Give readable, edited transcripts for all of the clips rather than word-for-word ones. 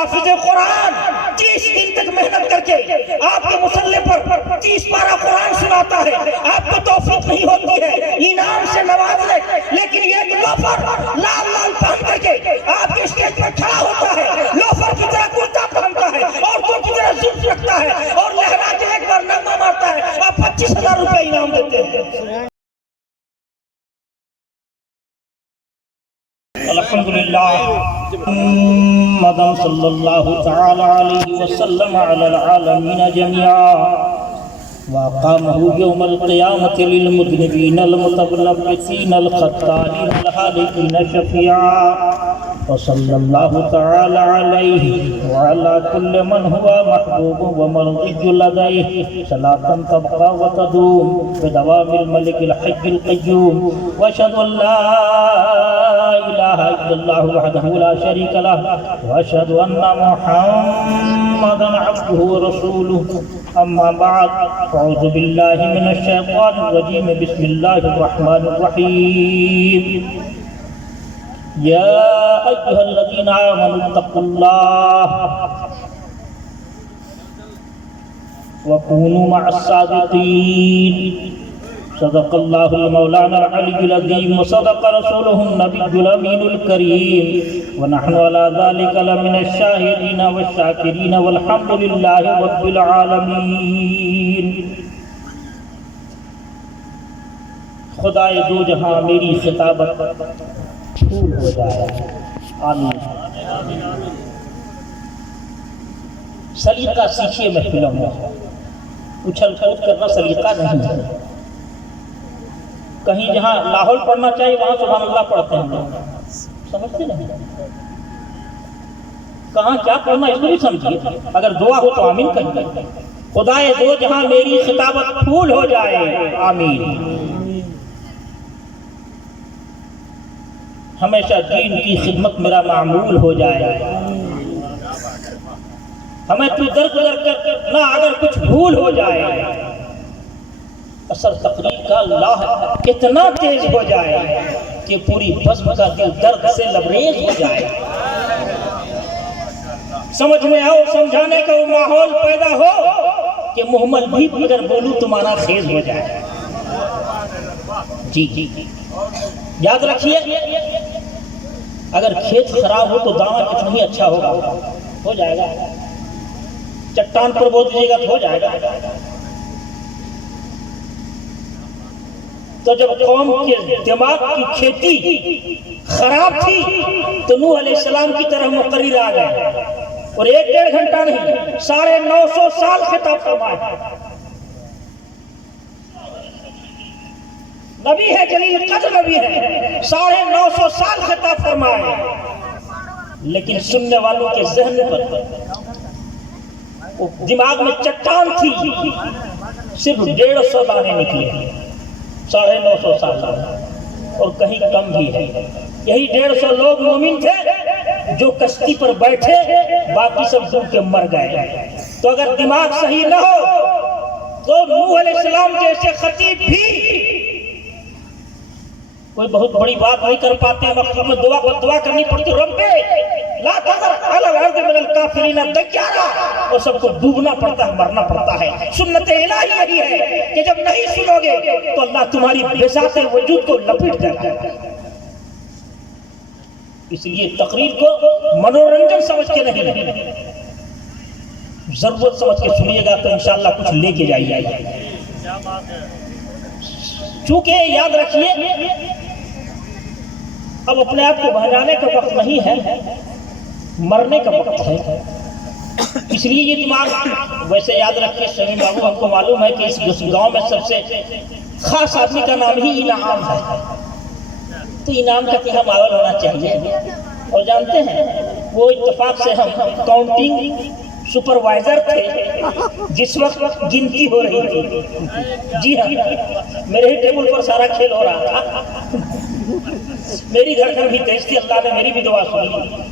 حافظ قرآن 30 دن تک محنت کر کے آپ کے مصلے پر 30 پارہ قرآن سناتا ہے، آپ کو توفیق نہیں ہوتی ہے انعام سے نواز لے، لیکن یہ ایک لوفر لال لال پہن کر کے آپ کے اسٹیج پر کھڑا ہوتا ہے، لوفر کی طرح کرتا پہنتا ہے، عورتوں کی طرح زلف رکھتا ہے اور لہرا کے ایک بار نغمہ مارتا ہے، آپ 25,000 روپے انعام دیتے ہیں۔ الحمدللہ محمد صلی اللہ تعالی علیہ وسلم علی العالمین جميعا وقامه یوم القیامت للمذنبین المتبلغین الخطائین الحالقین شفیعا وصلی اللہ تعالی علیہ وعلا کل من ہوا محبوب ومرضی لدیہ صلاة تبقى وتدوم بدوام الملک الحج القیوم واشهد ان لا الہ الا اللہ وحدہ لا شریک لہ واشهد ان محمدا عبدہ ورسولہ اما بعد اعوذ باللہ من الشیطان الرجیم بسم اللہ الرحمن الرحیم یا ایہا الذین آمنوا اتقوا اللہ وکونوا مع الصادقین صدق اللہ المولانا العلی العظیم وصدق رسولہ النبی الامین الکریم ونحن على ذلك لمن الشاہدین والشاکرین والحمد للہ رب العالمین۔ خدائے دو جہاں میری خطابت پھول ہو جائے، آمین۔ سلیقہ سیکھیے محفلوں میں، اچھل کود کرنا سلیقہ نہیں ہے۔ کہیں جہاں لاہور پڑھنا چاہیے وہاں سبحان اللہ پڑھتے ہیں، سمجھتے نہیں۔ کہاں کیا پڑھنا اس کو بھی سمجھیے، اگر دعا ہو تو آمین کہیں۔ خدائے دو جہاں میری خطابت پھول ہو جائے، آمین۔ ہمیشہ دین کی خدمت میرا معمول ہو جائے، ہمیں تو در کر نہ اگر کچھ بھول ہو جائے، اثر تقریر کا اللہ اتنا تیز ہو جائے کہ پوری بزم کا دل درد سے لبریز ہو جائے، سمجھ میں آؤ سمجھانے کا وہ ماحول پیدا ہو کہ محمل بھی اگر بولوں تمہارا خیز ہو جائے۔ جی جی یاد رکھیے، اگر کھیت خراب ہو تو دانا کتنا ہی اچھا ہوگا، ہو جائے گا۔ چٹان پر بول دیجیے گا تو ہو جائے گا۔ تو جب قوم کے دماغ کی کھیتی خراب تھی تو نوح علیہ السلام کی طرح مقرر آ گئے، اور 1-1.5 گھنٹہ نہیں 950 سال خطاب فرمایا۔ نبی ہے، جلیل قدر نبی ہے، 950 سال خطاب فرمایا، لیکن سننے والوں کے ذہن پر دماغ میں چٹان تھی، صرف 150 دانے نکلے، 950 سال، اور کہیں کم بھی ہے۔ یہی 150 لوگ مومن تھے جو کشتی پر بیٹھے، باقی سب ڈوب کے مر گئے۔ تو اگر دماغ صحیح نہ ہو تو نوح علیہ السلام جیسے خطیب بھی کوئی بہت بڑی بات نہیں کر پاتے، مقصد میں دعا کرنی پڑتی، رب لا تذر علی الارض من الکافرین دیارا، اور سب کو ڈوبنا پڑتا ہے، مرنا پڑتا ہے۔ سنت الہی یہی ہے کہ جب نہیں سنو گے تو اللہ تمہاری بذات وجود کو لپیٹ دیتا ہے۔ اس لیے تقریر کو منورنجن سمجھ کے نہیں، ضرورت سمجھ کے سنیے گا تو انشاءاللہ کچھ لے کے جائیے گا۔ چونکہ یاد رکھیے اب اپنے آپ کو بہلانے کا وقت نہیں ہے، مرنے کا وقت ہے۔ اس لیے یہ دماغ، ویسے یاد رکھیے سمیم بابو، ہم کو معلوم ہے کہ اس گاؤں میں سب سے خاص آدمی کا نام ہی انعام ہے، تو انعام کا کیا ماحول ہونا چاہیے۔ اور جانتے ہیں وہ اتفاق سے ہم کاؤنٹنگ سپروائزر تھے جس وقت گنتی ہو رہی تھی، جی ہاں میرے ہی ٹیبل پر سارا کھیل ہو رہا تھا، میری دھڑکن بھی تیز تھی، اللہ نے میری بھی دعا سنی۔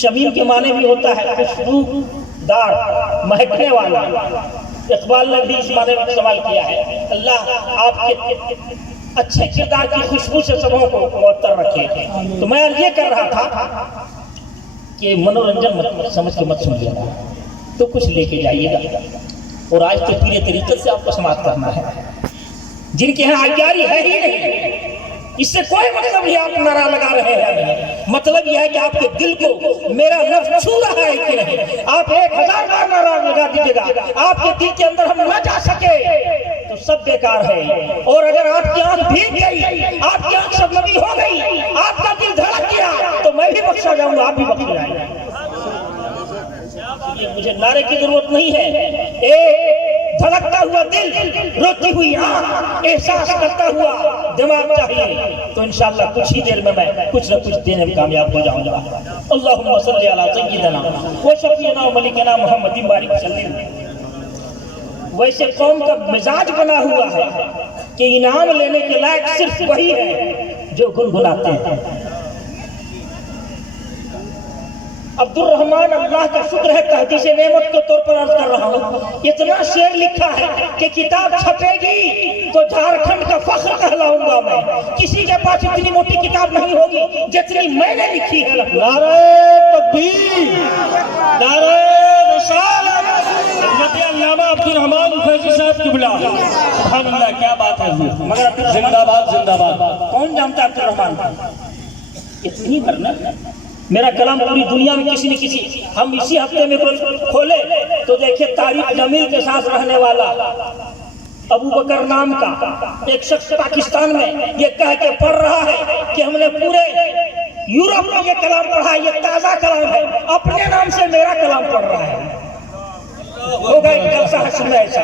شمیم کے معنی بھی ہوتا ہے خوشبو دار، مہکنے والا، اقبال نے بھی اس معنی میں استعمال کیا ہے۔ اللہ آپ کے اچھے کردار کی خوشبو سے سبوں کو معطر رکھے۔ تو میں یہ کر رہا تھا کہ منورنجن مت سمجھ کے مت سن لینا، تو کچھ لے کے جائیے گا، اور آج تو پورے طریقے سے آپ کو سماعت کرنا ہے۔ جن کے یہاں عیاری ہے ہی نہیں، اس سے کوئی مطلب نہیں آپ نعرہ لگا رہے ہیں، مطلب یہ ہے کہ آپ کے دل کو میرا لفظ چھو رہا ہے کہ نہیں۔ آپ 1000 بار نعرہ لگا دیجیے گا، آپ کے دل کے اندر ہم نہ جا سکے تو سب بیکار ہے، اور اگر آپ کی آنکھ بھیگ گئی، آپ کی آنکھ شبنمی ہو گئی، آپ کا دل دھڑک گیا، تو میں بھی بخشا جاؤں گا، آپ بھی بخشا جائیں گے۔ مجھے نعرے کی ضرورت نہیں ہے، ایک دھڑکتا ہوا دل، روتی ہوئی آنکھ، احساس کرتا ہوا دماغ چاہیے، تو انشاءاللہ کچھ ہی دیر میں کچھ نہ کچھ دینے میں کامیاب ہو جاؤں گا۔ اللہم صلی علی سیدنا و شفیعنا و ملکنا محمد بارک وسلم۔ ویسے قوم کا مزاج بنا ہوا ہے کہ انعام لینے کے لائق صرف وہی ہے جو گنگناتے ہیں۔ عبد الرحمن اللہ کا شکر ہے، تحدیث نعمت کے طور پر عرض کر رہا ہوں، اتنا شعر لکھا ہے کہ کتاب چھپے گی تو جھارکھنڈ کا فخر کہلاؤں گا میں۔ کسی کے پاس اتنی موٹی کتاب نہیں ہوگی جتنی میں نے لکھی ہے۔ نعرہ تکبیر، نعرہ رسالت، حضرت علامہ عبد الرحمن فیضی صاحب قبلہ، سبحان اللہ، کیا بات ہے حضور، مگر زندہ باد زندہ باد۔ کون جانتا ہے عبد الرحمن؟ اتنی بھرنا میرا کلام پوری دنیا میں کسی نہ کسی، ہم اسی ہفتے میں کھولے تو دیکھیں تاریخ جمیل کے ساتھ رہنے والا ابو بکر نام کا ایک شخص پاکستان میں یہ کہہ کے پڑھ رہا ہے کہ ہم نے پورے یورپ میں یہ کلام پڑھا، یہ تازہ کلام ہے، اپنے نام سے میرا کلام پڑھ رہا ہے۔ ہوگا ایک جلسہ حشر میں ایسا،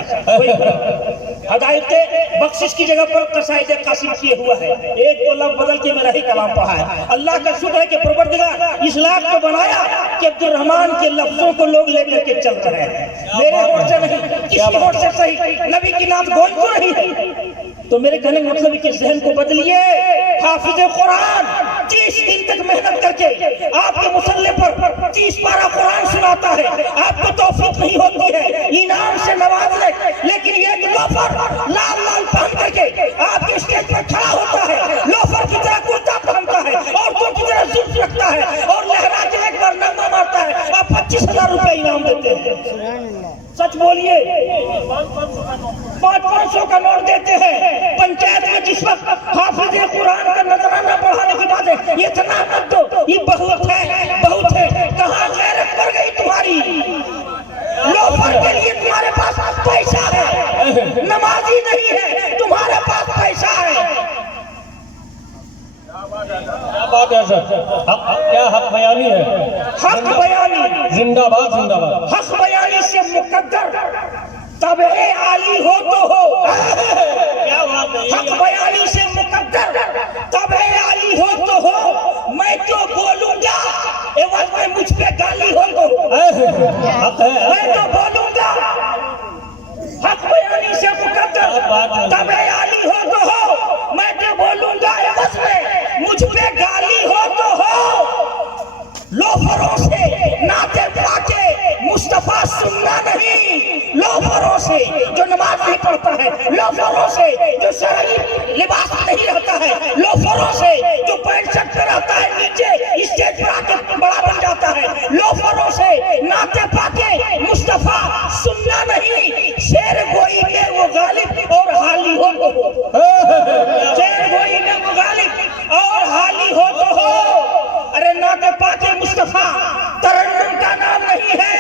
ہدایت بخشش کی جگہ پر قصائد قاسم کیے ہوا ہے، ایک تو لفظ بدل کے میرا ہی کلام پڑھا ہے۔ اللہ کا شکر ہے کہ پروردگار اس لاکھ کو بنایا کہ عبد الرحمن کے لفظوں کو لوگ لے کر کے چل رہے ہیں، میرے ہوٹ سے نہیں، کسی ہوٹ سے صحیح، نبی کی نعت گونج تو رہی ہے۔ تو میرے کہنے کا مطلب ہے کہ ذہن کو بدلیے۔ حافظ قرآن 30 دن تک محنت کر کے آپ کے مسلح پر 30 پارہ قرآن سناتا ہے، آپ کو توفیق نہیں ہوتی ہے، انعام سے نواز لے، لیکن یہ لوفر لال لال پہن کر کے آپ کے اسٹیج پر کھڑا ہوتا ہے، لوفر کی طرح کرتا پہنتا ہے، عورتوں کی طرح زلف رکھتا ہے، اور لہرا کے ایک بار نغمہ مارتا ہے، آپ 25,000 روپے انعام دیتے ہیں۔ سچ بولیے، 500 کا نوٹ دیتے ہیں پنچایت میں، جس وقت حافظ قرآن کا نذرانہ پڑھانے کی بات ہے، یہ اتنا مت دو، یہ بہت ہے، بہت ہے، کہاں غیرت پڑ گئی تمہاری؟ لوفر کے لیے تمہارے پاس پیسہ ہے، نمازی نہیں ہے، تمہارے پاس پیسہ ہے۔ کیا بات ہے سر، کیا حق بیانی ہے، حق بیانی، زندہ باد زندہ باد۔ حق بیانی سے مقدر تب عالی ہو تو ہو، حق بیانی سے مقدر تب عالی ہو تو ہو، میں جو بولوں گا عوض میں مجھ پہ گالی ہو تو ہو، میں تو بولوں گا حق بیانی سے مقدر تب عالی ہو تو ہو، میں جو بولوں گا عوض میں مجھ پہ گالی ہو تو ہو۔ لوفروں سے نعتیں پڑھا کے مصطفیٰ سننا نہیں، لوفروں سے جو نماز نہیں پڑھتا ہے، لوفروں سے جو شرعی لباس نہیں رہتا ہے، لوفروں سے جو پینٹ شرٹ پہ رہتا ہے نیچے اسٹیج پر آ کے بڑا بن جاتا ہے، لوفروں سے نعتیں پڑھا کے مصطفیٰ سننا نہیں۔ شعر گوئی میں وہ غالب اور حالی ہو تو ہو، شعر گوئی میں وہ غالب اور حالی ہو تو ہو۔ ارے نعت پاک مصطفیٰ ترنم کا نام نہیں ہے،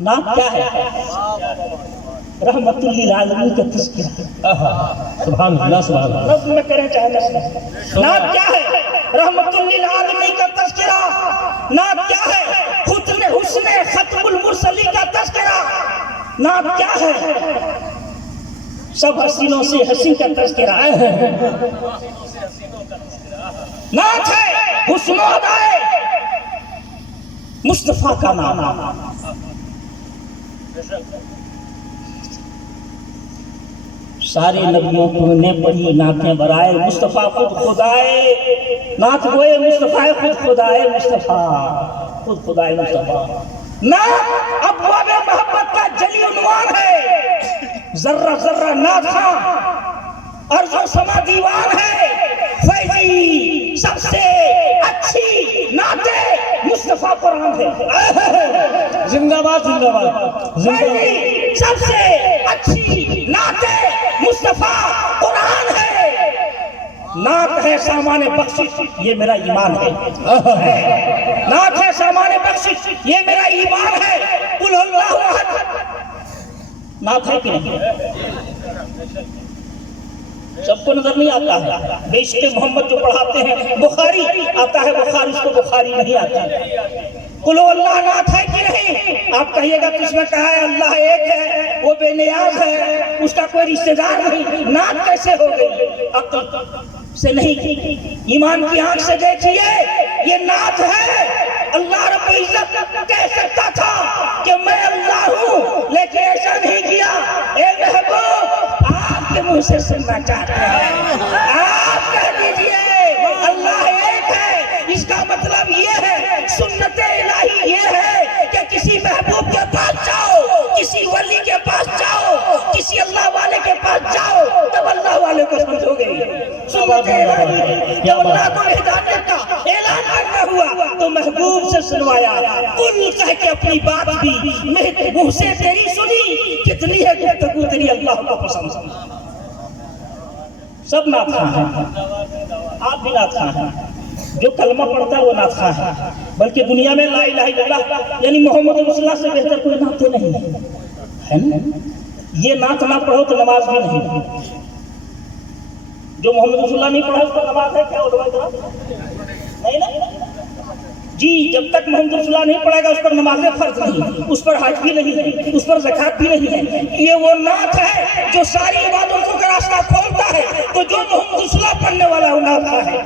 نعت کیا ہے؟ رحمت للعالمین کا تذکرہ۔ سبحان اللہ سبحان اللہ۔ نظم میں کریں چاہے نظم، نعت کیا ہے؟ رحمت للعالمین کا تذکرہ۔ نعت کیا ہے؟ حسن ختم المرسلین کا تذکرہ۔ نعت کیا ہے؟ سب حسینوں سے حسین کا تذکرہ ہے۔ نعت ہے حسن و ادائے مصطفیٰ کا نام۔ سارے نبیوں کو نے پڑھی نعتیں برائے مصطفیٰ خود خدائے، نعت گوئے مصطفیٰ خود خدائے، مصطفیٰ خود خدائے مصطفیٰ۔ نعت ابواب محبت کا جلی عنوان ہے، ذرہ ذرہ نعت خواں اور جو سما دیوان ہے فیضی سب سے اچھی نعت مصطفیٰ قرآن ہے. زندہ باد زندہ باد فیضی سب سے اچھی نعت مصطفیٰ قرآن ہے. نعت ہے سامان بخشش یہ میرا ایمان ہے. نعت ہے سامان بخشش یہ میرا ایمان ہے. قل اللہ احد. نعت ہے کہ نہیں؟ سب کو نظر نہیں آتا ہے. بیشتے محمد جو پڑھاتے ہیں بخاری آتا ہے بخاری اس کو بخاری نہیں آتا. قل اللہ نعت ہے کہ نہیں؟ آپ کہیے گا کس میں کہا ہے اللہ ایک ہے وہ بے نیاز ہے اس کا کوئی رشتہ دار نہیں. نعت کیسے ہو گئی؟ عقل سے نہیں ایمان کی آنکھ سے دیکھیے یہ نعت ہے. اللہ رب العزت کہہ سکتا تھا کہ میں اللہ ہوں لیکن ایسا نہیں کیا. اے محبوب آپ کے منہ سے سننا چاہتے ہیں آپ کہہ دیجئے اللہ ایک ہے. اس کا مطلب یہ ہے سنت الہی یہ ہے کہ کسی محبوب کے پاس جاؤ کسی ولی کے پاس جاؤ کسی اللہ والے کے پاس جاؤ تب اللہ والے کو سمجھو گے. سنت الہی جب اللہ کو ہدایت کا اعلان کرنا ہوا تو محبوب سے سنوایا. قل کہہ کے اپنی بات بھی میرے منہ سے تیری سنی. کتنی ہے گفتگو تیری اللہ کو پسند. سب نعت خواں ہیں. آپ بھی نعت خواں ہیں. جو کلمہ پڑھتا ہے وہ نعت خواں ہے. بلکہ دنیا میں لا الہ الا اللہ یعنی محمد رسول اللہ سے بہتر کوئی نعت نہیں ہے نا. یہ نعت نہ پڑھو تو نماز بھی نہیں. جو محمد رسول اللہ نہیں پڑھا اس پر نماز ہے کیا ہوگا؟ نہیں نا جی. جب تک محمد رسول اللہ نہیں پڑھے گا اس پر نمازیں فرض نہیں اس پر حج بھی نہیں ہے اس پر زکوٰۃ بھی نہیں ہے. یہ وہ نعت ہے جو ساری عبادتوں کا راستہ کھولتا ہے. تو جو محمد رسول اللہ پڑھنے والا وہ نعت ہے.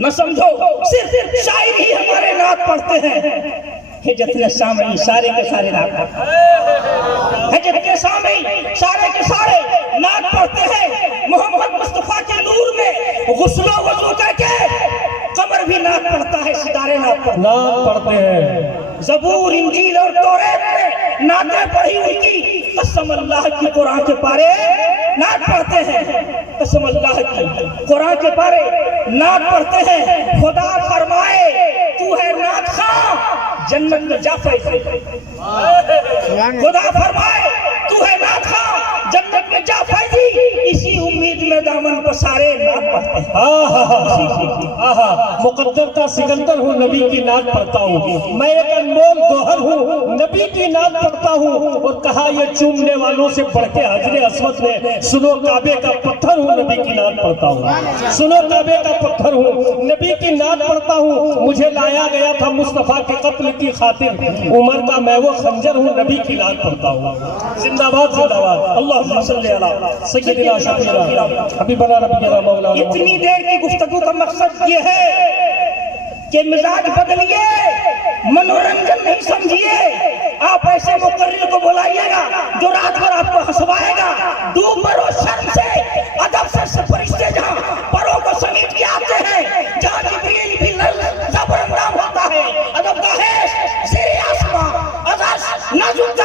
نہ سمجھو صرف شاعر ہی ہمارے نعت پڑھتے ہیں. جتنے سامعین سارے کے سارے نعت پڑھتے ہیں. جتنے سامعین سارے کے سارے نعت پڑھتے ہیں. محمد مصطفیٰ کے نور میں غسل و وضو کر کے قمر بھی نعت پڑھتا ہے. ستارے نعت پڑھتے ہیں. زبور انجیل اور توریت میں نعتیں پڑھی ان کی. قسم اللہ کی قرآن کے پارے نعت پڑھتے ہیں. قسم اللہ کی قرآن کے پارے نعت پڑھتے ہیں. خدا فرمائے تو ہے نعت خواں جنت میں جا فیضی. خدا فرمائے تو ہے نعت خواں جنت میں جا فیضی. اسی امید میں دامن پسارے نعت پڑھتے ہیں. مقدر کا سکندر ہوں نبی کی نعت پڑھتا ہوں. میں ایک انمول گوہر ہوں نبی کی نعت پڑھتا ہوں. اور کہا یہ چومنے والوں سے بڑھ کے حجر اسود میں سنو کعبے کا پتھر ہوں نبی کی نعت پڑھتا ہوں. سنو کعبے کا پتھر ہوں نبی کی نعت پڑھتا ہوں. مجھے لایا گیا تھا مصطفیٰ کے قتل کی خاطر عمر کا میں وہ خنجر ہوں نبی کی نعت پڑھتا ہوں. زندہ باد زندہ باد. اللہم صلی علی سیدنا شفیعنا حبیبنا ربنا مولانا. اتنی دیر کی گفتگو کا مقصد یہ ہے کہ مزاج بدلیے منورنجن نہیں سمجھیے. آپ ایسے مقرر کو بلائیے گا جو رات بھر آپ کو ہنسوائے گا. ڈوب مرو شرم سے ادب سے فرشتے جہاں پروں کو سمیٹ کے آتے ہیں جہاں جبریل بھی زبر اندام ہوتا ہے. ادب کا ہے زیر آسمان ازاس نازل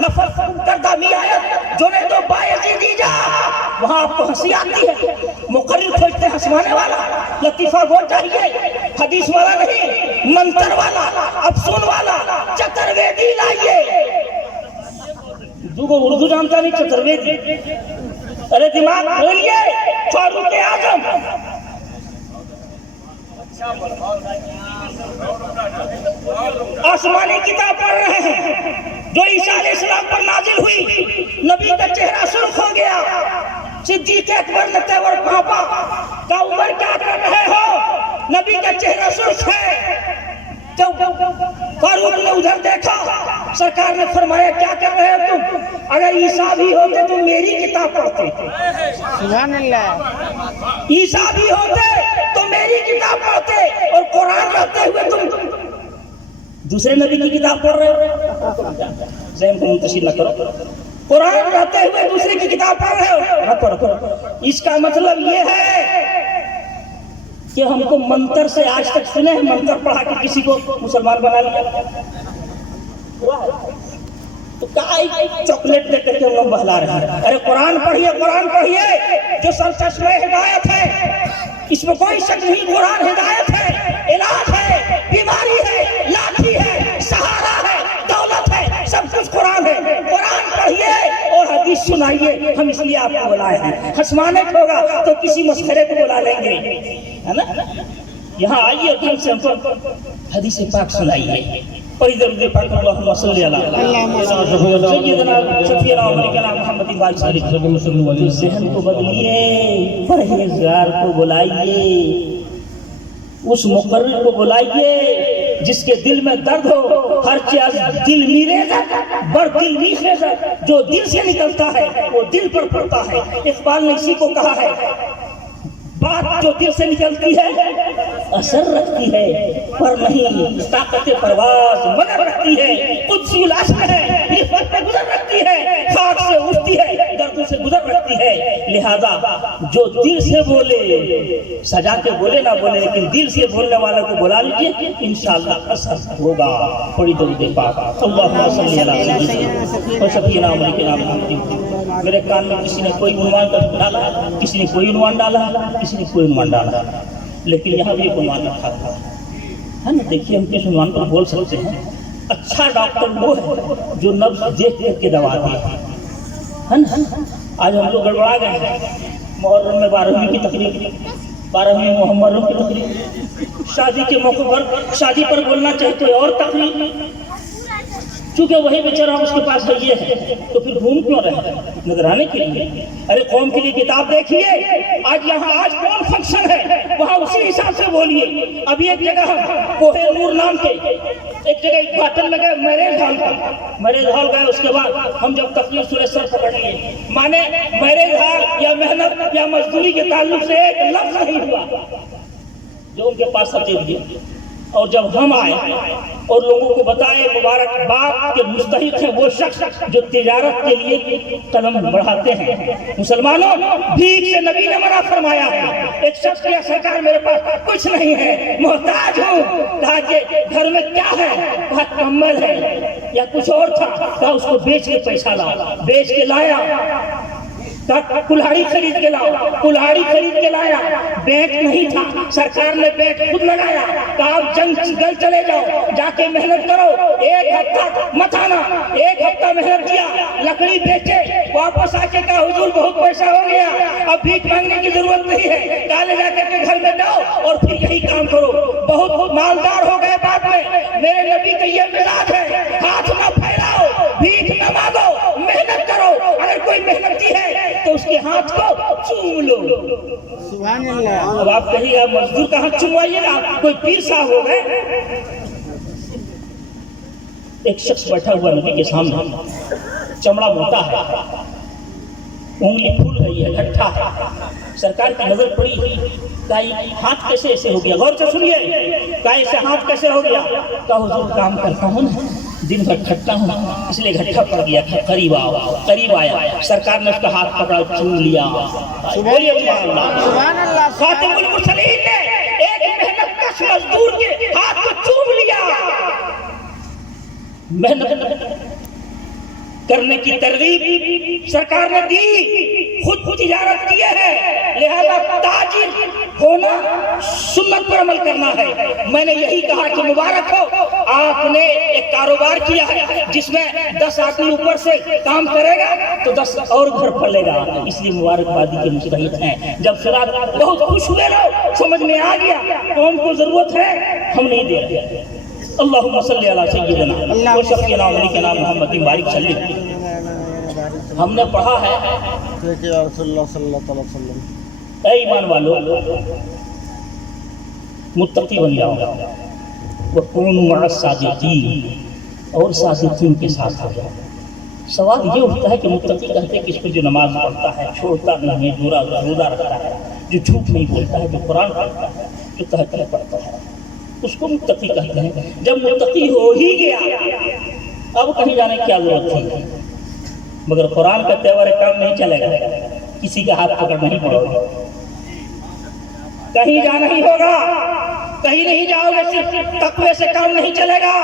نفر کردہ میایت جو نے تو باعثی دی جا وہاں آپ کو ہنسی آتی ہے. مقرر کھوجتے ہنسوانے والا لطیفہ گو چاہیے حدیث والا نہیں منتر والا افسون والا چترویدی لائیے. دوگو اردو جانتا نہیں چترویدی. ارے دماغ بولیے فاروق اعظم آسمانی کتاب پڑھ رہے ہیں جو عیسیٰ علیہ السلام پر نازل ہوئی. نبی کا چہرہ سرخ ہو گیا. صدیق اکبر نے تیور کھانپا کہ عمر کیا کر رہے ہو؟ نبی کا چہرہ سرخ ہے. فاروق نے ادھر دیکھا. سرکار نے فرمایا کیا کر رہے ہو تم؟ اگر عیسیٰ بھی ہوتے تو میری کتاب پڑھتے. سبحان اللہ. عیسیٰ بھی ہوتے تو میری کتاب پڑھتے اور قرآن رہتے ہوئے تم دوسرے نبی کی کتاب پڑھ رہے ہو. ذہن کو منتشر نہ کرو. قرآن رہتے ہوئے دوسرے کی کتاب پڑھ رہے ہو. رکھو. اس کا مطلب یہ ہے کہ ہم کو منتر سے آج تک سنے ہیں منتر پڑھا کے کسی کو مسلمان بنا لیا. تو چاکلیٹ دے کر کے ہم لوگ بہلا رہے ہیں. ارے قرآن پڑھیے، قرآن پڑھیے جو سرچشمہ ہدایت ہے، اس میں کوئی شک نہیں. قرآن ہدایت ہے، علاج ہے، بیماری ہے، لاٹھی ہے، سہارا ہے، دولت ہے، سب کچھ قرآن ہے. قرآن پڑھیے اور حدیث سنائیے. ہم اس لیے آپ کو بلائے ہیں. ہنسوانے کو ہوگا تو کسی مسخرے کو بلا لیں گے، ہے نا. یہاں آئیے اور ڈھنگ سے ہم کو حدیث پاک سنائیے. پڑھی ضرور پاک اللہم صلی علی سیدنا شفیعنا مولانا محمد صلی اللہ علیہ وسلم. ذہن کو بدلیے، پرہیزگار کو بلائیے، اس مقرر کو بلائیے جس کے دل میں درد ہو. ہر چیز دل میرے بر دل میخیز، جو دل سے نکلتا ہے وہ دل پر پڑتا ہے. اقبال نے اسی کو کہا ہے، بات جو دل سے نکلتی ہے اثر رکھتی ہے پر نہیں طاقت پرواز مگر رکھتی ہے. قدسی العشق ہے، رفت پہ گزر رکھتی ہے، خاک سے اٹھتی ہے، دردوں سے گزر رکھتی ہے. لہذا جو دل سے بولے، سجا کے بولے نہ بولے، لیکن دل سے بولنے والے کو بلا لیجیے، انشاءاللہ اثر ہوگا. تھوڑی درود پاک اللہم صلی علی سیدنا و شفیعنا مولانا محمد. میرے کان میں کسی نے کوئی عنوان ڈالا، کسی نے کوئی عنوان ڈالا، کسی نے کوئی عنوان ڈالا، لیکن یہاں بھی ایک عنوان رکھا تھا، ہے نا. دیکھیے ہم کس عنوان پر بول سکتے ہیں. اچھا ڈاکٹر وہ ہے جو نبض دیکھ کر کے دوا دے، ہے نا. آج ہم لوگ گڑبڑا گئے ہیں. محرم میں 12ویں کی تقریب، 12ویں محرم کی تقریب، شادی کے موقع پر شادی پر بولنا چاہتے اور تقریب. چونکہ وہی بیچارہ اس کے پاس ہے یہ ہے، تو پھر گھوم کیوں رہے نظرانے کے لیے. ارے قوم کے لیے کتاب دیکھیے. آج یہاں آج کون فنکشن ہے وہاں اسی حساب سے بولیے. ابھی ایک جگہ ہم کوہ نور نام کے ایک جگہ اٹھاٹن میں گئے، میرج ہال کا میرج ہال گئے. اس کے بعد ہم جب تقریر سنے سر پکڑ لیے، مانے میرج ہال یا محنت یا مزدوری کے تعلق سے ایک لفظ نہیں ہوا جو ان کے پاس سبجیکٹ دیا. اور جب ہم آئے اور لوگوں کو بتائے مبارکباد کے مستحق ہیں وہ شخص جو تجارت کے لیے قدم بڑھاتے ہیں. مسلمانوں، بھیک سے نبی نے منع فرمایا ہے. ایک شخص کیا سرکار میرے پاس کچھ نہیں ہے، محتاج ہوں. کہا کہ گھر میں کیا ہے؟ کہا کمبل ہے یا کچھ اور تھا. کہا اس کو بیچ کے پیسہ لا. بیچ کے لایا. کلہاڑی خرید کے لاؤ. کلہاڑی خرید کے لایا. بینک نہیں تھا، سرکار نے بینک خود لگایا. کہا آپ جنگل چلے جاؤ، جا کے محنت کرو. ایک ہفتہ مت آنا. ایک ہفتہ محنت کیا، لکڑی بیچے، واپس آ کے کہا حضور بہت پیسہ ہو گیا، اب بھیک مانگنے کی ضرورت نہیں ہے. کالے جا کر کے گھر میں جاؤ اور پھر یہی کام کرو. بہت مالدار ہو گئے بعد میں. میرے نبی کا یہ مزاج ہے، ہاتھ نہ پھیلاؤ، بھیک نہ مانگو، محنت کرو. اگر کوئی محنتی ہے تو اس کے ہاتھ کو چوم لو. سبحان اللہ. اب آپ کہیے گا مزدور کا ہاتھ چوموائیے گا، کوئی پیر صاحب ہو گئے. ایک شخص بیٹھا ہوا نبی کے سامنے، چمڑا موٹا ہے، انگلی پھول گئی ہے، ڈھٹا ہے. سرکار کی نظر پڑی، کہا یہ ہاتھ کیسے ایسے ہو گیا؟ غور سے سنیے. کہا ایسے ہاتھ کیسے ہو گیا؟ کہا حضور کام کرتا ہوں نا، دن بھر کھٹتا ہوں اس لیے گھٹا پڑ گیا. قریب آیا. سرکار نے اس کا ہاتھ پکڑا، چوم لیا. بولیے سبحان اللہ. سبحان اللہ. خاتم المرسلین نے ایک محنت کش مزدور کے ہاتھ کو چوم لیا. محنت کرنے کی ترغیب سرکار نے دی، خود تجارت کیے ہے، لہذا تاجر ہونا سنت پر عمل کرنا ہے. میں نے یہی کہا کہ مبارک ہو، آپ نے ایک کاروبار کیا ہے جس میں 10 آدمی اوپر سے کام کرے گا تو 10 اور گھر پلے گا، اس لیے مبارکبادی کے مستحق ہیں. جب شراب بہت خوش ہوئے لوگ، سمجھ میں آ گیا قوم کو ضرورت ہے، ہم نہیں دے رہے. اللہم صلی علی سیدنا و شفیعنا مولانا محمد بارک صلی. ہم نے پڑھا ہے رسول اللہ صلی اللہ علیہ وسلم، اے ایمان والو متقی بن جاؤ، وَكُونُوا مَعَ الصَّادِقِينَ، اور صادقین کے ساتھ آ جاؤ. سوال یہ اٹھتا ہے کہ متقی کہتے ہیں کس کو جو نماز پڑھتا ہے، چھوڑتا نہیں ہے، روزہ رکھتا ہے، جو جھوٹ نہیں بولتا ہے، جو قرآن پڑھتا ہے، جو تہجد پڑھتا ہے، اس کو متقی کہتے ہیں. جب متقی ہو ہی گیا اب کہیں جانے کی کیا ضرورت تھی. مگر قرآن کا تیور کام نہیں چلے گا، کسی کا ہاتھ پکڑ نہیں پڑے گا، کہیں جانا ہی ہوگا. کہیں نہیں جاؤ گے، صرف تقوی سے کام نہیں چلے گا۔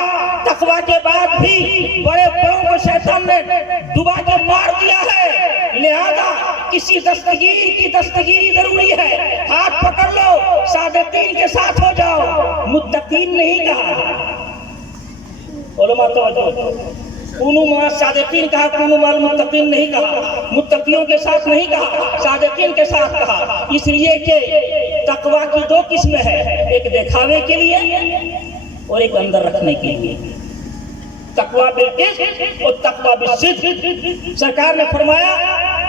تقوی کے بعد بھی بڑے بڑوں کو شیطان نے ڈبا کے مار دیا ہے، لہذا کسی دستگیر کی دستگیری ضروری ہے۔ ہاتھ پکڑ لو، صادقین کے ساتھ ہو جاؤ، متقین نہیں کہا۔ علماء توجہ، کونوا مع الصادقین کہا، کونوا مع المتقین نہیں کہا، متقیوں کے ساتھ نہیں کہا، صادقین کے ساتھ کہا، اس لیے کہ تقوی کی دو قسمیں ہیں، ایک دکھاوے کے لیے اور ایک اندر رکھنے کے لیے۔ تقوی بالقسط اور تقوی بالصدق۔ سرکار نے فرمایا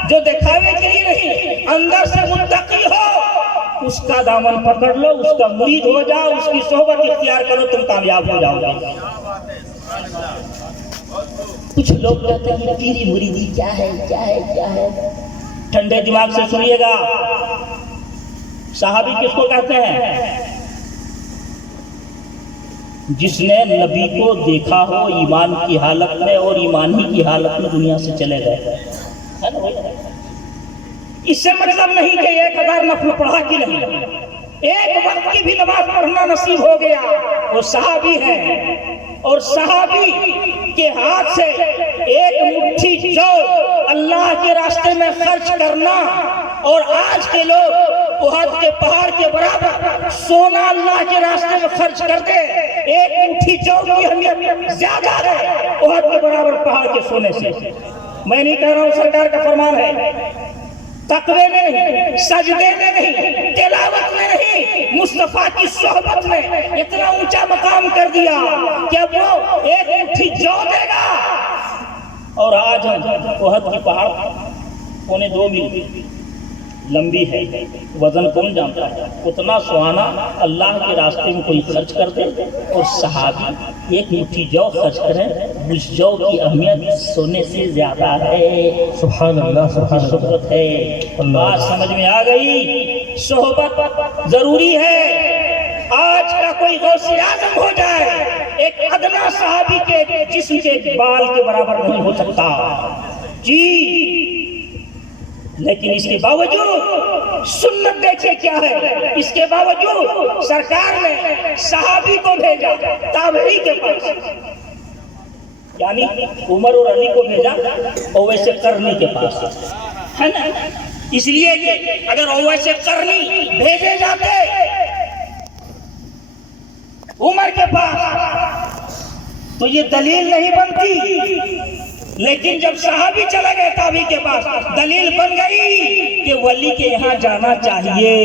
جو دکھاوے کے لیے نہیں، اندر سے متقی ہو، اس کا دامن پکڑ لو، اس کا مرید ہو جاؤ، اس کی صحبت اختیار کرو، تم کامیاب ہو جاؤ گے۔ کچھ لوگ کہتے ہیں پیری مریدی کیا ہے کیا ہے کیا ہے؟ ٹھنڈے دماغ سے سنیے گا، صحابی کس کو کہتے ہیں؟ جس نے نبی کو دیکھا ہو ایمان کی حالت میں اور ایمان ہی کی حالت میں دنیا سے چلے گئے۔ اس سے مطلب نہیں کہ 1000 نفل پڑھا کی نہیں، ایک وقت کی بھی نماز پڑھنا نصیب ہو گیا، وہ صحابی ہیں۔ اور صحابی کے ہاتھ سے ایک مٹھی جو اللہ کے راستے میں خرچ کرنا، اور آج کے لوگ احد کے پہاڑ کے برابر سونا اللہ کے راستے میں خرچ کرتے، ایک مٹھی جو کی اہمیت زیادہ ہے احد کے برابر پہاڑ کے سونے سے۔ میں نہیں کہہ رہا ہوں، سرکار کا فرمان ہے، تقوی میں نہیں، سجدے میں نہیں، تلاوت میں نہیں، مصطفیٰ کی صحبت میں اتنا اونچا مقام کر دیا کہ اب وہ ایک مٹھی جو دے گا۔ اور آج ہم احد کی پہاڑ 2.25 میل لمبی ہے، وزن کون جانتا ہے؟ اتنا سہانا اللہ کے راستے میں کوئی خرچ کر دے، اور صحابی ایک مٹھی جو خرچ کریں، اس جو کی اہمیت سونے سے زیادہ ہے۔ سبحان اللہ، سبحان اللہ، صحبت ہے۔ بات سمجھ میں آ گئی؟ صحبت ضروری ہے۔ آج کا کوئی غوث اعظم ہو جائے، ایک ادنا صحابی کے جسم کے بال کے برابر نہیں ہو سکتا جی، لیکن اس کے باوجود سنت دیکھیں کیا ہے، اس کے باوجود سرکار نے صحابی کو بھیجا تابعی کے پاس، یعنی عمر اور علی کو بھیجا اویس قرنی کے پاس، ہے نا؟ اس لیے کہ اگر اویس قرنی بھیجے جاتے عمر کے پاس تو یہ دلیل نہیں بنتی، لیکن جب صحابی چلے گئے تابعی کے پاس، دلیل بن گئی کہ ولی کے یہاں جانا چاہیے،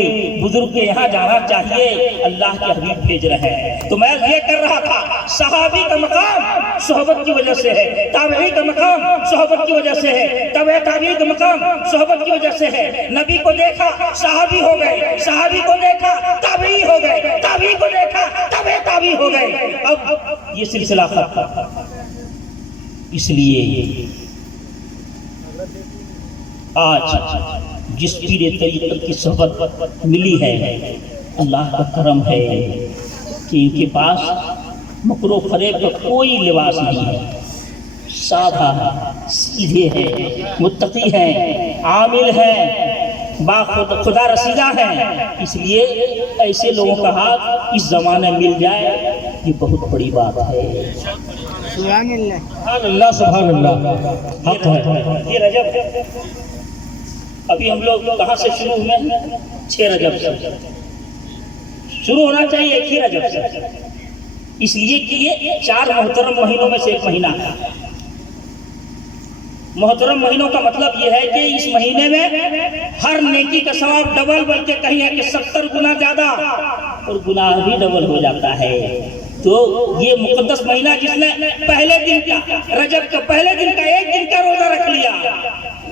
بزرگ کے یہاں جانا چاہیے، اللہ کے حبیب بھیج رہے ہیں۔ تو میں یہ کر رہا تھا، صحابی کا مقام صحبت کی وجہ سے ہے، تابعی کا مقام صحبت کی وجہ سے ہے، تابع تابعی کا مقام صحبت کی وجہ سے ہے۔ نبی کو دیکھا صحابی ہو گئے، صحابی کو دیکھا تابعی ہو گئے، تابعی کو دیکھا تابع تابعی ہو گئے۔ اب یہ سلسلہ ختم۔ اس لیے آج جس پیر طریقت کی صحبت ملی ہے، اللہ کا کرم ہے کہ ان کے پاس مکر و فریب کا کوئی لباس نہیں ہے، سادہ ہے، سیدھے ہیں، متقی ہیں، عامل ہیں، خدا رسیدہ ہیں۔ اس لیے ایسے لوگوں کا ہاتھ اس زمانے میں مل جائے، یہ بہت بڑی بات ہے۔ سبحان اللہ، سبحان اللہ، سبحان اللہ، حق ہے۔ یہ رجب ابھی ہم لوگ کہاں سے شروع ہوئے؟ 6 رجب سے شروع ہونا چاہیے، 1 ہی رجب سے، اس لیے کہ یہ 4 محترم مہینوں میں سے ایک مہینہ ہے۔ محترم مہینوں کا مطلب یہ ہے کہ اس مہینے میں ہر نیکی کا ثواب ڈبل، بلکہ کہیں ہے کہ 70 گنا زیادہ، اور گناہ بھی ڈبل ہو جاتا ہے۔ تو یہ مقدس مہینہ جس نے پہلے دن کا، رجب کا پہلے دن کا 1 دن کا روزہ رکھ لیا،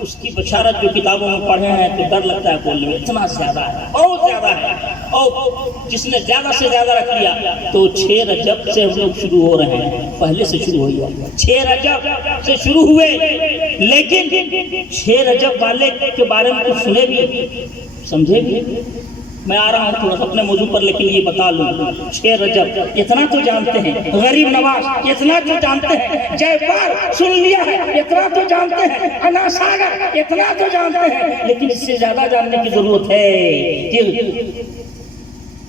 اس کی بشارت جو کتابوں میں پڑھے ہیں تو ڈر لگتا ہے بولنے میں، اتنا زیادہ ہے، بہت زیادہ ہے۔ اور جس نے زیادہ سے زیادہ رکھ لیا تو 6 رجب سے ہم لوگ شروع ہو رہے ہیں، پہلے سے شروع ہوئی ہے، 6 رجب سے شروع ہوئے۔ لیکن 6 رجب والے کے بارے میں کچھ سنے بھی، سمجھے بھی؟ میں آ رہا ہوں تھوڑا سا اپنے موضوع پر، لیکن یہ بتا لوں، 6 رجب اتنا تو جانتے ہیں، غریب نواز اتنا تو جانتے ہیں، جے پال سن لیا ہے اتنا تو جانتے ہیں، انا ساگر اتنا تو جانتے ہیں، لیکن اس سے زیادہ جاننے کی ضرورت ہے کہ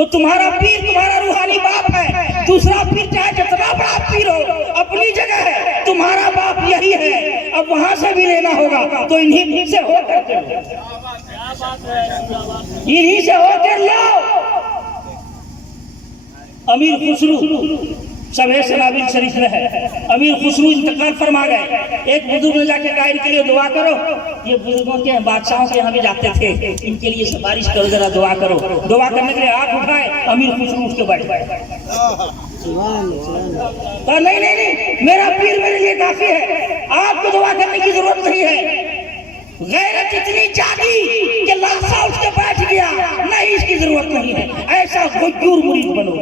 تو تمہارا پیر تمہارا روحانی باپ ہے، دوسرا پیر چاہے جتنا بڑا پیر ہو اپنی جگہ ہے، تمہارا باپ یہی ہے، اب وہاں سے بھی لینا ہوگا تو انہی سے ہو کر کے لو، انہی سے ہو کر لو۔ امیر خسرو شبہ سنابل شریف میں ہے، امیر خسرو انتقال فرما گئے، ایک بزرگ نے جا کے کہا ان کے لیے دعا کرو، یہ بزرگوں کے بادشاہوں کے یہاں بھی جاتے تھے، ان کے لیے سفارش کرو، ذرا دعا کرو، دعا کرنے کے لیے ہاتھ اٹھائے، امیر خسرو اٹھ کے بیٹھ گئے، کہا نہیں میرا پیر میرے لیے کافی ہے، آپ کو دعا کرنے کی ضرورت نہیں ہے۔ غیرت اتنی جاگی کہ لاسا اٹھ کے بیٹھ گیا، نہیں اس کی ضرورت نہیں ہے، ایسا غیور مرید بنو۔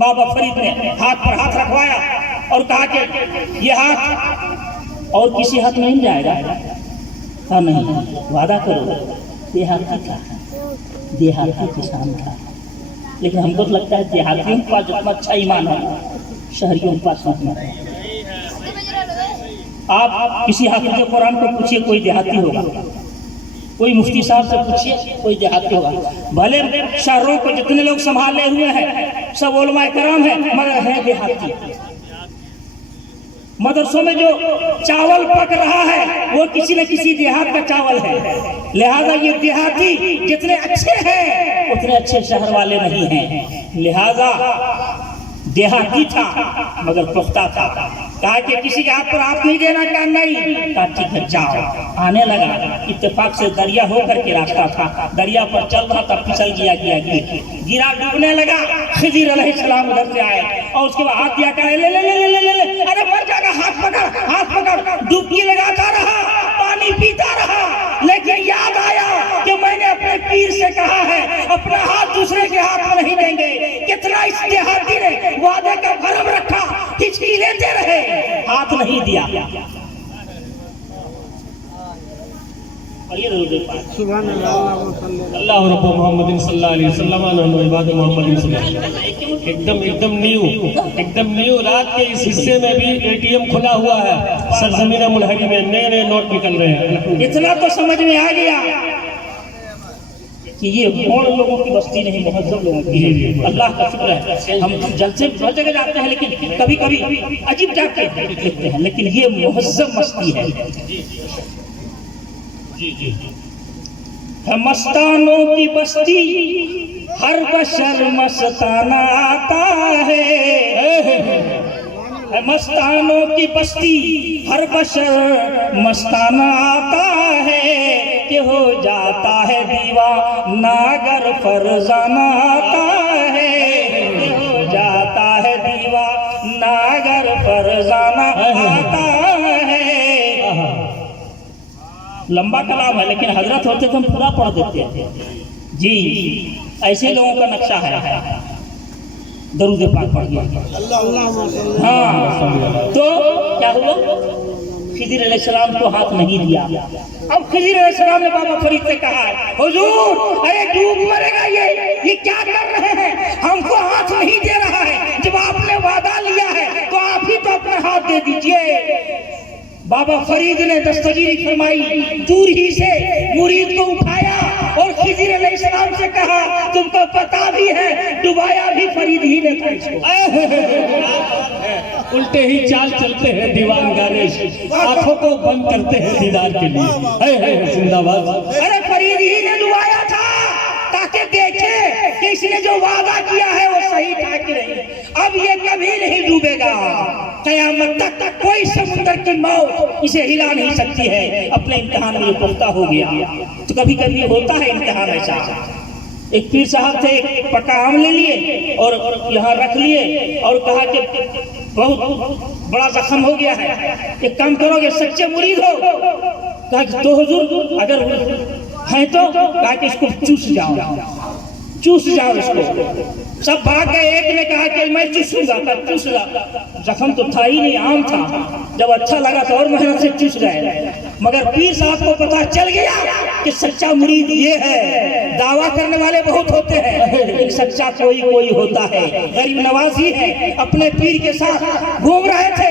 بابا فرید نے ہاتھ پر ہاتھ رکھوایا اور کہا کہ یہ ہاتھ اور کسی ہاتھ نہیں جائے گا، کہا نہیں، وعدہ کرو۔ دیہاتی تھا، دیہاتی کسان تھا، لیکن ہم کو لگتا ہے دیہاتیوں کے پاس جتنا اچھا ایمان ہے شہریوں کے پاس نہیں ہے۔ آپ کسی حافظ قرآن کو پوچھئے، کوئی دیہاتی ہوگا، کوئی مفتی صاحب سے پوچھئے، کوئی دیہاتی ہوگا، بھلے شہروں کو جتنے لوگ سنبھالے ہوئے ہیں سب علماء کرام ہیں مگر ہیں دیہاتی۔ مدرسوں میں جو چاول پک رہا ہے وہ کسی نہ کسی دیہات کا چاول ہے، لہذا یہ دیہاتی جتنے اچھے ہیں اتنے اچھے شہر والے نہیں ہیں، لہذا دیہاتی تھا مگر پختہ تھا۔ کہا کہ کسی کے ہاتھ پر ہاتھ نہیں دینا، کہا نہیں، کہا ٹھیک ہے جاؤ۔ آنے لگا، اتفاق سے دریا ہو کر کے راستہ تھا، دریا پر چل رہا تھا، پھسل گرا ڈوبنے لگا۔ خضر علیہ السلام ادھر سے آئے اور اس کے بعد ہاتھ دیا، کہا لے لے لے لے لے لے، ارے مر جائے گا، ہاتھ پکڑ، ڈبکی لگاتا رہا، پانی پیتا رہا، لیکن یاد آیا کہ میں نے اپنے پیر سے کہا ہے اپنا ہاتھ دوسرے کے ہاتھ میں نہیں دیں گے۔ کتنا اس دیہاتی نے وعدے کا بھرم رکھا، ہچکی لیتے رہے، ہاتھ نہیں دیا۔ سبحان اللہ رب محمد صلی اللہ علیہ وسلم عباد محمد صلی اللہ علیہ وسلم۔ ایک دم نیو رات کے اس حصے میں بھی اے ٹی ایم کھلا ہوا ہے، سرزمین ملحری میں نئے نوٹ نکل رہے ہیں۔ اتنا تو سمجھ میں آ گیا کہ یہ اور لوگوں کی بستی نہیں، مہذب لوگوں کی ہے۔ اللہ کا شکر ہے، ہم جلسے ہر جگہ جاتے ہیں لیکن کبھی کبھی عجیب جاتے ہیں، لیکن یہ مہذب بستی ہے۔ مستانوں کی بستی ہر بشر مستانہ آتا ہے، مستانوں کی بستی ہر بشر مستانہ آتا ہے، کہ ہو جاتا ہے دیوانہ اگر فرزانہ آتا ہے، کہ ہو جاتا ہے دیوانہ اگر فرزانہ آتا ہے۔ لمبا کلام ہے لیکن حضرت ہوتے تو ہم پورا پڑھ دیتے ہیں جی، ایسے لوگوں کا نقشہ ہے۔ درود پاک پڑھ گیا۔ ہاں تو کیا ہوا، خضر علیہ السلام کو ہاتھ نہیں دیا۔ اب خضر علیہ السلام نے بابا فرید سے کہا، حضور ارے ڈوب مرے گا، یہ کیا کر رہے ہیں، ہم کو ہاتھ نہیں دے رہا ہے، جب آپ نے وعدہ لیا ہے تو آپ ہی تو اپنے ہاتھ دے دیجئے۔ بابا فرید نے دستگیری فرمائی، دور ہی سے مرید کو اٹھایا اور خضر علیہ السلام سے کہا تم کو پتا بھی ہے ڈبایا بھی فرید ہی نے تھا اس کو۔ الٹے ہی چال چلتے ہیں دیوان گانے، آنکھوں کو بند کرتے ہیں دیدار کے لیے۔ زندہ باد۔ ارے فرید ہی نے ڈبایا تھا تاکہ دیکھے کہ اس نے جو وعدہ کیا ہے وہ صحیح تھا کہ نہیں۔ اب یہ کبھی نہیں ڈوبے گا، قیامت تک کوئی سمندر کی موت اسے ہلا نہیں سکتی ہے۔ اپنے امتحان میں یہ پختہ ہو گیا۔ تو کبھی کبھی ہوتا ہے امتحان ایسا۔ ایک پیر صاحب تھے، ایک پکا آم لے لیے اور یہاں رکھ لیے اور کہا کہ بہت بڑا زخم ہو گیا ہے، ایک کام کرو گے، سچے مرید ہو؟ کہا کہ تو حضور اگر ہے تو، کہا کہ اس کو چوس جاؤ اس کو۔ سب بھاگ گئے، ایک نے کہا کہ میں چوسوں گا، کہا چوس گا، زخم تو تھا ہی نہیں، عام تھا، جب اچھا لگا تو اور محنت سے چوس گئے۔ مگر پیر صاحب کو پتا چل گیا کہ سچا مرید یہ ہے۔ دعویٰ کرنے والے بہت ہوتے ہیں لیکن سچا کوئی ہوتا ہے۔ غریب نواز ہی ہے، اپنے پیر کے ساتھ گھوم رہے تھے،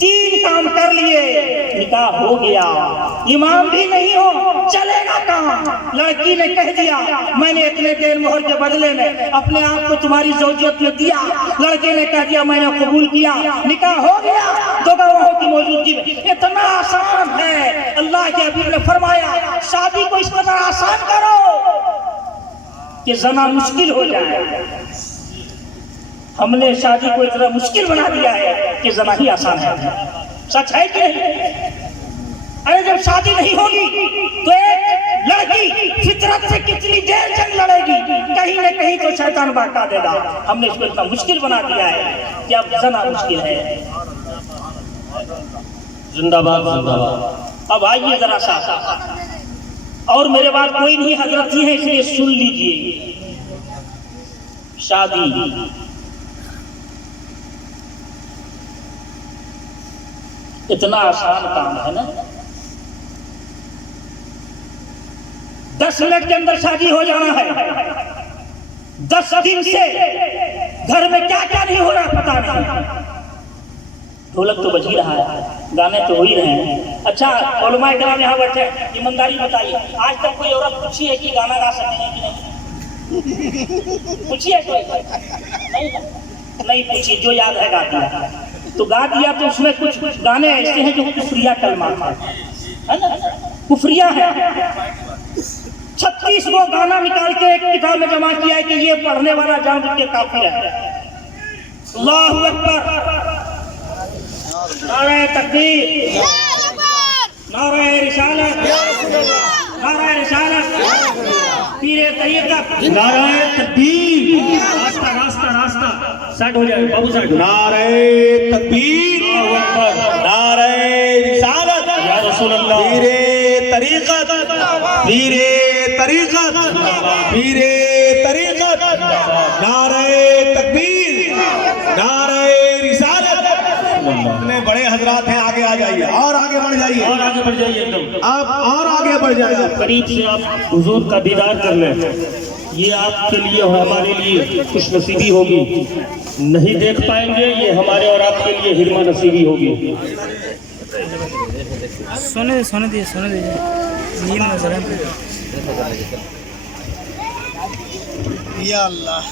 3 کام کر لیے نکاح ہو گیا، امام بھی نہیں ہو چلے گا کام۔ لڑکی نے کہہ دیا میں نے اتنے دیر مہر کے بدلے میں اپنے آپ کو تمہاری زوجیت میں دیا، لڑکے نے کہہ دیا میں نے قبول کیا، نکاح ہو گیا 2 گواہوں کی موجودگی میں۔ اتنا آسان ہے، اللہ کے حبیب نے فرمایا شادی کو اس قدر آسان کرو کہ زنا مشکل ہو جائے۔ ہم نے شادی کو اتنا مشکل بنا دیا ہے کہ زنا ہی آسان ہے۔ سچ ہے کہ نہیں؟ ارے جب شادی نہیں ہوگی تو ایک لڑکی فطرت سے کتنی دیر جنگ لڑے گی، کہیں نہ کہیں تو شیطان بہکا دے گا۔ ہم نے اس کو اتنا مشکل بنا دیا ہے کہ اب زنا مشکل ہے۔ زندہ باد زندہ باد۔ اب آئیے ذرا سا، اور میرے بعد کوئی نہیں حضرت ہی ہے اس لیے سن لیجئے۔ شادی اتنا آسان کام ہے نا، 10 منٹ کے اندر شادی ہو جانا ہے۔ 10 دن سے گھر میں کیا کیا نہیں ہو رہا پتا نہیں۔ ڈھولک تو بج ہی رہا ہے، گانے تو ہو ہی رہے ہیں۔ اچھا علماء کرام یہاں بیٹھے، ایمانداری بتائیے آج تک کوئی عورت پوچھی ہے کہ گانا گا سکتی ہے کہ نہیں؟ پوچھی ہے کوئی؟ نہیں پوچھی، جو یاد ہے گا دیا۔ تو گا دیا تو اس میں کچھ گانے ایسے ہیں جو کفریہ کلمات ہے نا، کفریہ ہے۔ 36 وہ گانا نکال کے ایک کتاب میں جمع کیا ہے کہ یہ پڑھنے والا جان بوجھ کے کافر ہے۔ اللہ اکبر، نعرہ تکبیر، نعرہ رسالت، نعرہ رسالت، پیر طریقت، نعرہ تکبیر، راستہ راستہ راستہ سیٹ ہو جائے بابو صاحب۔ نعرہ تکبیر، نعرہ رسالت، یا رسول اللہ، پیر طریقت، پیر طریقت، پیر طریقت، نعرہ تکبیر، نعرہ رسالت۔ اتنے بڑے حضرات ہیں، آگے آ جائیے اور آگے بڑھ جائیے، اور آگے بڑھ جائیے، ایک دم آپ اور آگے بڑھ جائیے۔ قریب سے آپ حضور کا دیدار کر لیں، یہ آپ کے لیے اور ہمارے لیے خوش نصیبی ہوگی۔ نہیں دیکھ پائیں گے، یہ ہمارے اور آپ کے لیے ہرما نصیبی ہوگی۔ سونے دیجیے نیند میں ذرا یا اللہ،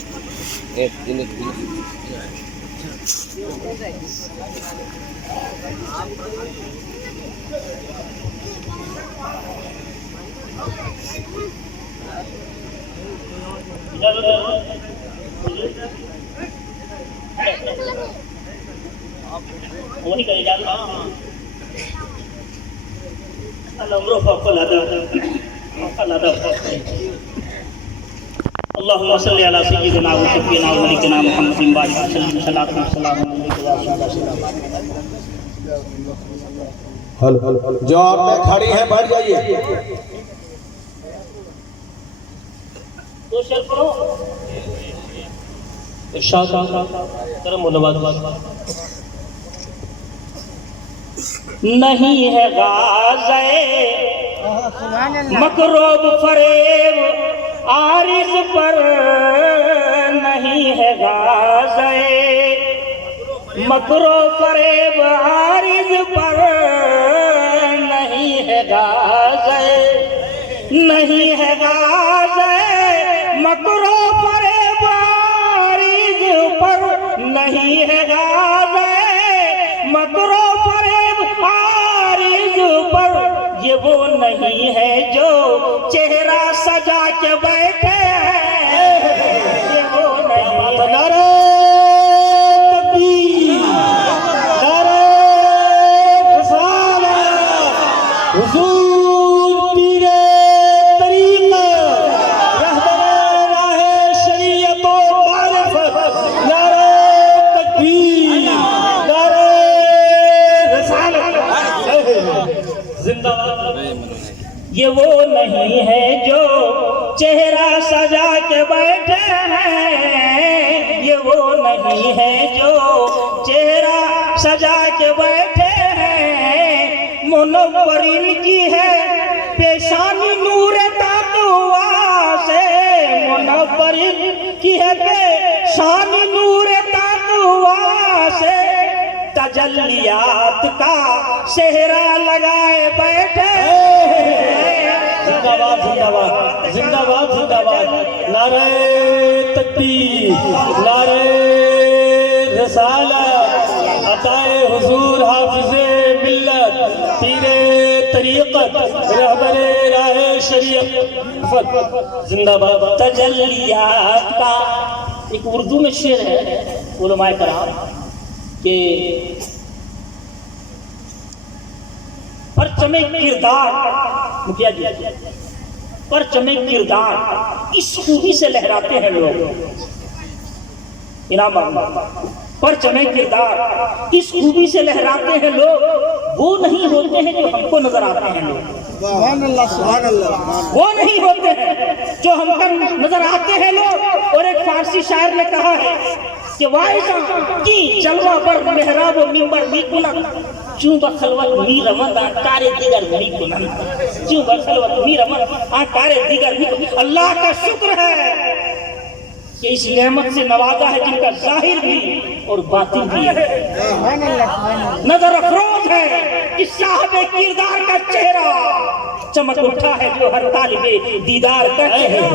وہی کرے جا الامر فوق العادة، اللهم صل على سيدنا وشفينا وملكنا محمد بارك وسلم صلاة والسلام عليك يا سيدنا۔ جو عورتیں کھڑی ہیں بیٹھ جائیے۔ تو شیئر کرو ارشاد کرم و نواز۔ نہیں ہے غازے مکروب فریب عارض پر، نہیں ہے غازے مکروب فریب عارض پر، نہیں ہے غازے، نہیں ہے غازے مکروب فریب عارض پر، نہیں ہے غازے مکروب فریب عارض پر۔ یہ وہ نہیں ہے جو چہرہ سجا کے بیٹھے ہیں، یہ وہ نہیں ہے۔ نعرہ تکبیر، نعرہ رسالت، حضور پیر طریقت، رہبر راہ شریعت و معرفت، نعرہ تکبیر، نعرہ رسالت، زندہ باد۔ یہ وہ نہیں ہے جو چہرہ سجا کے بیٹھے ہیں، یہ وہ نہیں ہے جو چہرہ سجا کے بیٹھے ہیں۔ منورین کی ہے پیشانی نور تقویٰ سے، منورین کی ہے پیشانی نور تقویٰ سے، تجلیات کا صحرا لگائے بیٹھے. زندہ باد زندہ باد زندہ باد زندہ باد. نعرہ تکبیر، نعرہ رسالت، عطائے حضور حافظ ملت، پیر طریقت، رہبر راہ شریعت، زندہ باد. تجلیات کا ایک اردو میں شعر ہے علماء کرام کہ پرچم کردار، مکھیا جی، پرچم کردار اس خوبی سے لہراتے ہیں لوگ. انعام پرچم کردار اس خوبی سے لہراتے ہیں لوگ، وہ نہیں ہوتے ہیں جو ہم کو نظر آتے ہیں لوگ. سبحان اللہ سبحان اللہ. وہ نہیں ہوتے ہیں جو ہم پر نظر آتے ہیں لوگ. اور ایک فارسی شاعر نے کہا ہے کہ واعظاں کی جلوہ بر محراب و منبر می کنند، چون بخلوت می روند کار دیگر می کنند. چون بخلوت می روند کار دیگر می کنند. اللہ کا شکر ہے کہ اس نعمت سے نوازا ہے جن کا ظاہر بھی اور باطن بھی ہے. نظر افروز ہے کہ صاحب کردار کا چہرہ چمک اٹھا ہے جو ہر طالب دیدار کا چہرہ.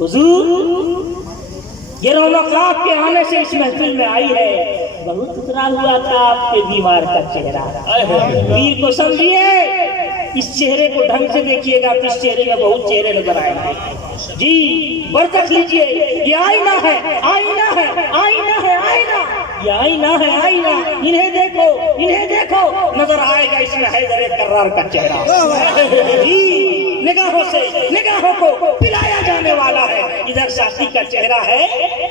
حضور یہ رونق آپ کے آنے سے اس محفل میں آئی ہے. بہت اترا ہوا تھا آپ کے بیمار کا چہرہ. پیر کو سمجھیے، اس چہرے کو ڈھنگ سے دیکھیے گا تو اس چہرے میں بہت چہرے نظر آئیں گے. جی برکت لیجئے. یہ آئینہ ہے، آئینہ ہے، آئینہ ہے، آئینہ. یہ آئینہ ہے، آئینہ. انہیں دیکھو، انہیں دیکھو، نظر آئے گا اس میں حیدر کرار کا چہرہ. جی نگاہوں سے نگاہوں کو پلایا جانے والا ہے. ادھر ساتھی کا چہرہ ہے،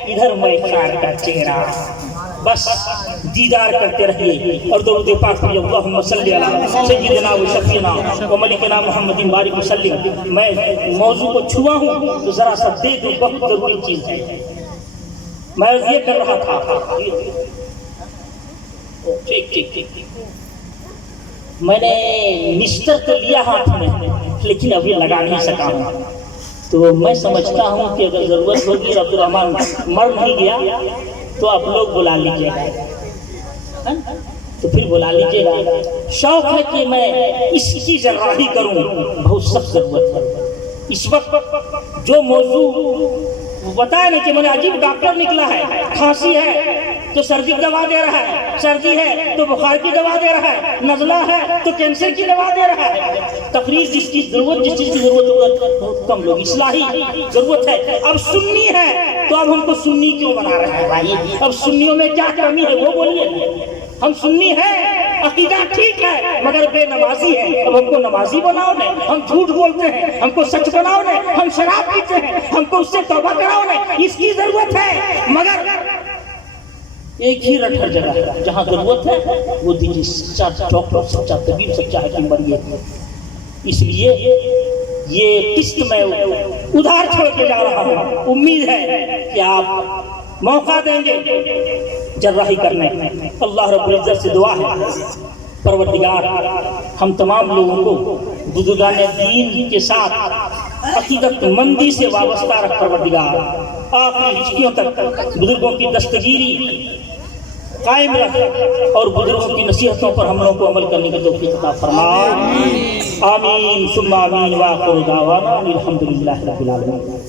ادھر میخان کا چہرہ. بس دیدار کرتے رہیے اور درود پاک پڑھیے. اللہم صلی علی سیدنا و شفیعنا و ملکنا محمد بارک وسلم. میں موضوع کو چھوا ہوں تو ذرا سا دے دوں، بہت ضروری چیز ہے. میں یہ کر رہا تھا، ٹھیک ٹھیک ٹھیک، میں نے مستر تو لیا ہاتھ میں لیکن ابھی لگا نہیں سکا ہوں. تو میں سمجھتا ہوں کہ اگر ضرورت ہوگی، عبد الرحمن مر نہیں گیا تو آپ لوگ بلا لیجیے گا، تو پھر بلا لیجیے گا. شوق ہے کہ میں اس کی جراحی کروں، بہت سخت ضرورت ہے اس وقت. جو موضوع بتایا نا کہ میں نے عجیب ڈاکٹر نکلا ہے، کھانسی ہے تو سردی کی دوا دے رہا ہے، سردی ہے تو بخار کی دوا دے رہا ہے، نزلہ ہے تو کینسر کی دوا دے رہا ہے. تقریر جس چیز کی ضرورت بہت کم لوگ. اصلاحی ضرورت ہے. اب سنی ہے تو اب ہم کو سنی کیوں بنا رہے ہیں بھائی؟ اب سنیوں میں کیا کمی ہے وہ بولیے. ہم سنی ہے، عقیدہ ٹھیک ہے مگر بے نمازی ہے. اب ہم کو نمازی بناؤ نے، ہم جھوٹ بولتے ہیں. ہم کو سچ بناؤ نے، ہم شراب پیتے ہیں. ہم کو اس سے توبہ کراؤ نے. اس کی ضرورت ہے مگر ایک ہی رٹ ہر جگہ ہے. جہاں ضرورت ہے وہ دیجیے. سچا ڈاکٹر، سچا طبیب، سچا حکیم بنیے. اس لیے یہ قسط میں ادھار چھوڑ کے جا رہا ہوں. امید ہے کہ آپ موقع دیں گے جراحی کرنے. اللہ رب العزت سے دعا ہے پروردگار ہم تمام لوگوں کو بزرگان دین کے ساتھ عقیدت مندی سے وابستہ رکھ. پروردگار آخری ہچکیوں تک بزرگوں کی دستگیری قائم رکھ اور بزرگوں کی نصیحتوں پر ہم لوگوں کو عمل کرنے کی توفیق عطا فرما. آمین ثم آمین. وآخر دعوانا الحمدللہ رب العالمین.